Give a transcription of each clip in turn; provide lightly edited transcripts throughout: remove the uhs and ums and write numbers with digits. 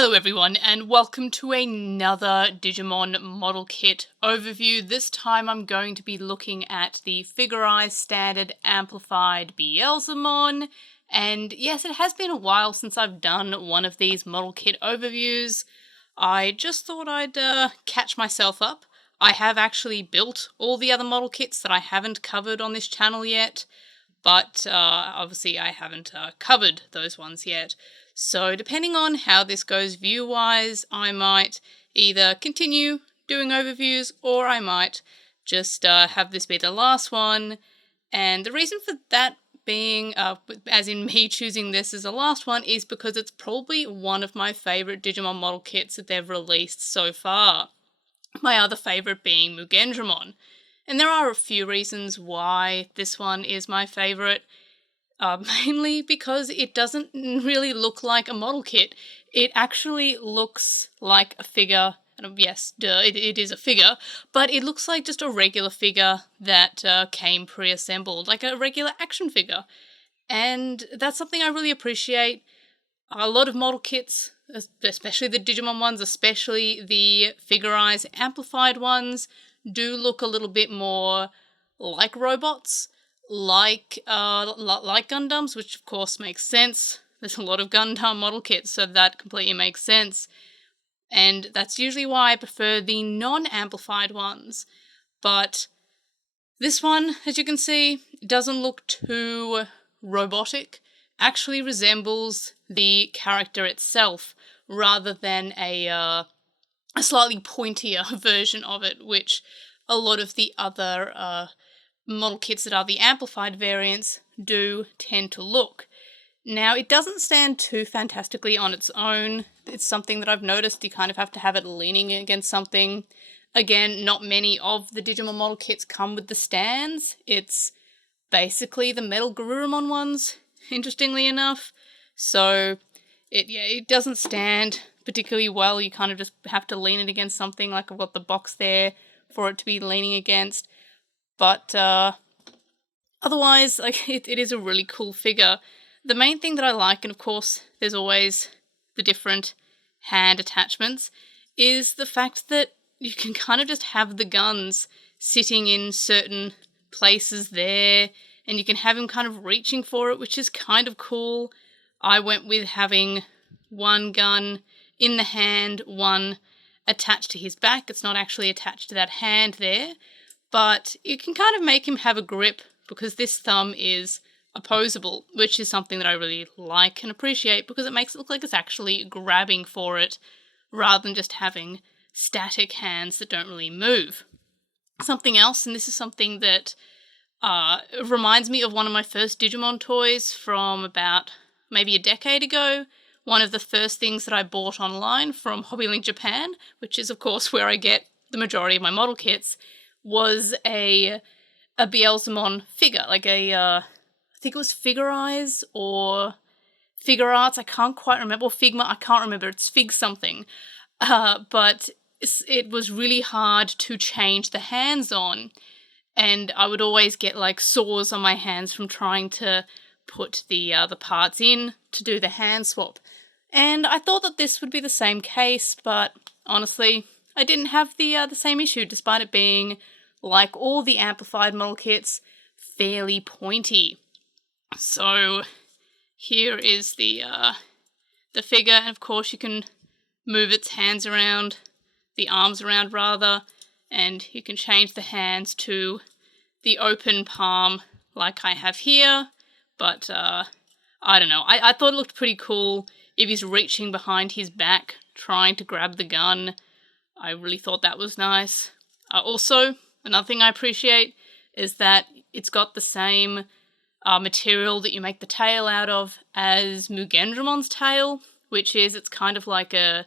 Hello everyone, and welcome to another Digimon Model Kit overview. This time I'm going to be looking at the Figurized Standard Amplified Beelzemon. And yes, it has been a while since I've done one of these model kit overviews. I just thought I'd catch myself up. I have actually built all the other model kits that I haven't covered on this channel yet, but obviously I haven't covered those ones yet. So depending on how this goes view-wise, I might either continue doing overviews or I might just have this be the last one. And the reason for that being, as in me choosing this as the last one, is because it's probably one of my favourite Digimon model kits that they've released so far. My other favourite being Mugendramon. And there are a few reasons why this one is my favourite. Mainly because it doesn't really look like a model kit. It actually looks like a figure, and yes, duh, it is a figure, but it looks like just a regular figure that came pre-assembled, like a regular action figure. And that's something I really appreciate. A lot of model kits, especially the Digimon ones, especially the Figurized Amplified ones, do look a little bit more like robots. Like Gundams, which of course makes sense. There's a lot of Gundam model kits, so that completely makes sense. And that's usually why I prefer the non-amplified ones. But this one, as you can see, doesn't look too robotic. Actually resembles the character itself, rather than a slightly pointier version of it, which a lot of the other model kits that are the amplified variants do tend to look. Now, it doesn't stand too fantastically on its own. It's something that I've noticed you kind of have to have it leaning against something. Again, not many of the Digimon model kits come with the stands. It's basically the Metal Garurumon ones, interestingly enough. So, it doesn't stand particularly well. You kind of just have to lean it against something, like I've got the box there for it to be leaning against. But otherwise, like it is a really cool figure. The main thing that I like, and of course there's always the different hand attachments, is the fact that you can kind of just have the guns sitting in certain places there, and you can have him kind of reaching for it, which is kind of cool. I went with having one gun in the hand, one attached to his back. It's not actually attached to that hand there. But you can kind of make him have a grip because this thumb is opposable, which is something that I really like and appreciate because it makes it look like it's actually grabbing for it rather than just having static hands that don't really move. Something else, and this is something that reminds me of one of my first Digimon toys from about maybe a decade ago. One of the first things that I bought online from Hobbylink Japan, which is of course where I get the majority of my model kits, was a Beelzemon figure, like I think it was Figurize or Figure Arts, I can't quite remember, or Figma, I can't remember, it's Fig something, but it was really hard to change the hands on, and I would always get like sores on my hands from trying to put the parts in to do the hand swap, and I thought that this would be the same case, but honestly, I didn't have the same issue, despite it being, like all the amplified model kits, fairly pointy. So here is the figure, and of course you can move its hands around, the arms around rather, and you can change the hands to the open palm like I have here, but I don't know, I thought it looked pretty cool if he's reaching behind his back trying to grab the gun. I really thought that was nice. Also, another thing I appreciate is that it's got the same material that you make the tail out of as Mugendramon's tail, which is it's kind of like a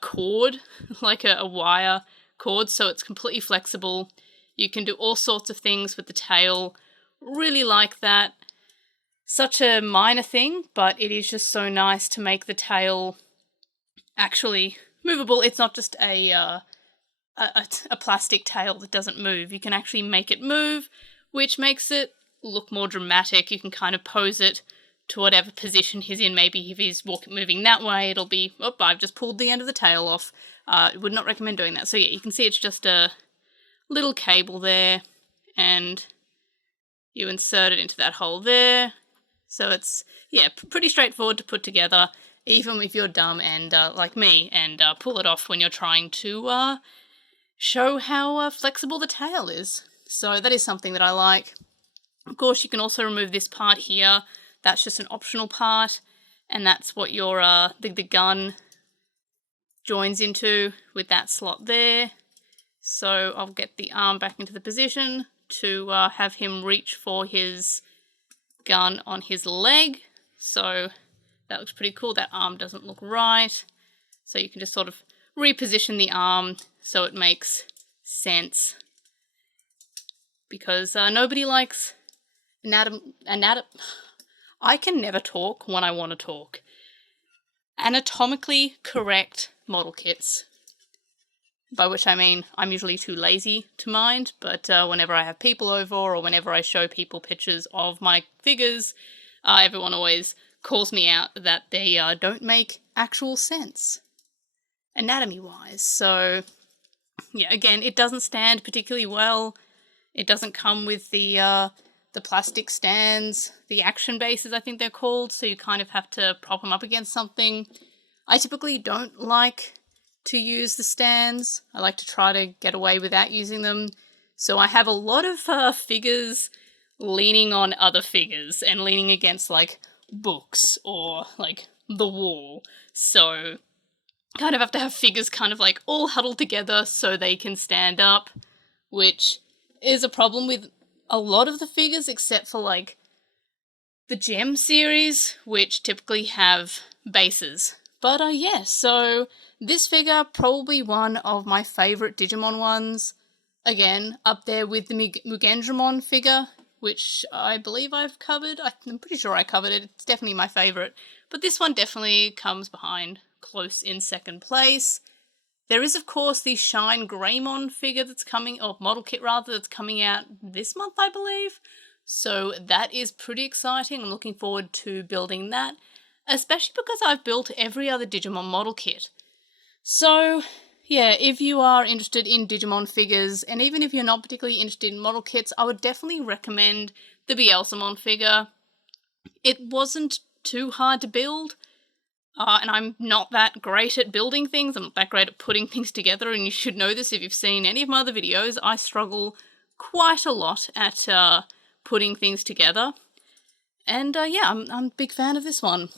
cord, like a wire cord, so it's completely flexible. You can do all sorts of things with the tail. Really like that. Such a minor thing, but it is just so nice to make the tail actually movable. It's not just a plastic tail that doesn't move. You can actually make it move, which makes it look more dramatic. You can kind of pose it to whatever position he's in. Maybe if he's moving that way, it'll be, oh, I've just pulled the end of the tail off. Would not recommend doing that. So yeah, you can see it's just a little cable there, and you insert it into that hole there. So it's, yeah, pretty straightforward to put together, even if you're dumb and like me, and pull it off when you're trying to show how flexible the tail is. So that is something that I like. Of course, you can also remove this part here. That's just an optional part, and that's what your the gun joins into with that slot there. So I'll get the arm back into the position to have him reach for his gun on his leg. So that looks pretty cool. That arm doesn't look right. So you can just sort of reposition the arm so it makes sense. Because nobody likes I can never talk when I want to talk. Anatomically correct model kits. By which I mean I'm usually too lazy to mind, but whenever I have people over or whenever I show people pictures of my figures, everyone always calls me out that they don't make actual sense, anatomy-wise. So, yeah, again, it doesn't stand particularly well. It doesn't come with the plastic stands, the action bases, I think they're called, so you kind of have to prop them up against something. I typically don't like to use the stands. I like to try to get away without using them. So I have a lot of figures leaning on other figures and leaning against like books or like the wall. So kind of have to have figures kind of like all huddled together so they can stand up, which is a problem with a lot of the figures except for like the Gem series, which typically have bases. But yeah, so this figure, probably one of my favourite Digimon ones. Again, up there with the Mugendramon figure, which I believe I've covered. I'm pretty sure I covered it. It's definitely my favourite. But this one definitely comes behind, close in second place. There is, of course, the Shine Greymon figure that's coming, or model kit rather, that's coming out this month, I believe. So that is pretty exciting. I'm looking forward to building that, especially because I've built every other Digimon model kit. So, yeah, if you are interested in Digimon figures, and even if you're not particularly interested in model kits, I would definitely recommend the Beelzemon figure. It wasn't too hard to build, and I'm not that great at building things. I'm not that great at putting things together, and you should know this if you've seen any of my other videos. I struggle quite a lot at putting things together. And yeah, I'm a big fan of this one.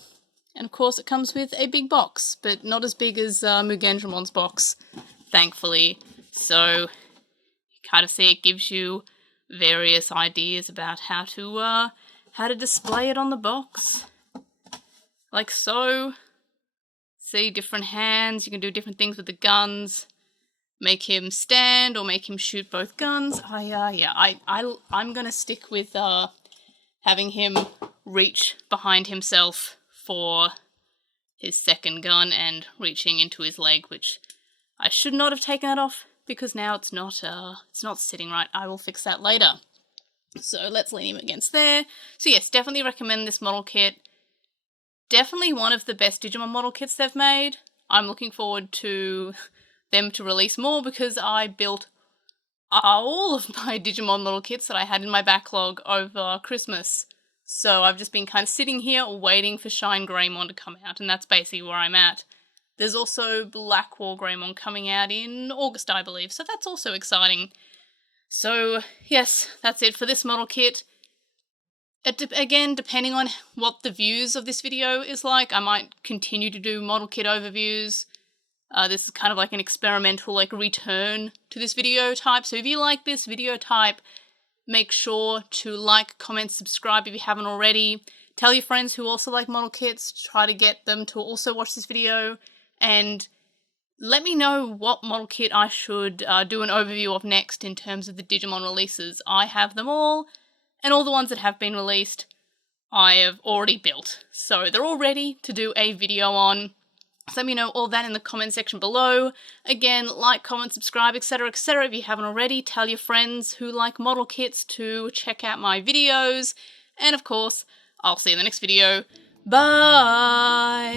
And of course it comes with a big box, but not as big as Mugendramon's box, thankfully. So you kind of see it gives you various ideas about how to display it on the box. Like so. See, different hands, you can do different things with the guns. Make him stand or make him shoot both guns. I'm gonna stick with having him reach behind himself for his second gun and reaching into his leg, which I should not have taken that off because now it's not sitting right. I will fix that later. So let's lean him against there. So yes, definitely recommend this model kit. Definitely one of the best Digimon model kits they've made. I'm looking forward to them to release more because I built all of my Digimon model kits that I had in my backlog over Christmas. So I've just been kind of sitting here waiting for Shine Greymon to come out, and that's basically where I'm at. There's also Black War Greymon coming out in August, I believe, so that's also exciting. So, yes, that's it for this model kit. Again, depending on what the views of this video is like, I might continue to do model kit overviews. This is kind of like an experimental return to this video type, so if you like this video type, make sure to like, comment, subscribe if you haven't already. Tell your friends who also like model kits, try to get them to also watch this video, and let me know what model kit I should do an overview of next in terms of the Digimon releases. I have them all, and all the ones that have been released I have already built. So they're all ready to do a video on. So let me know all that in the comment section below. Again, like, comment, subscribe, etc, etc. If you haven't already, tell your friends who like model kits to check out my videos. And of course, I'll see you in the next video. Bye!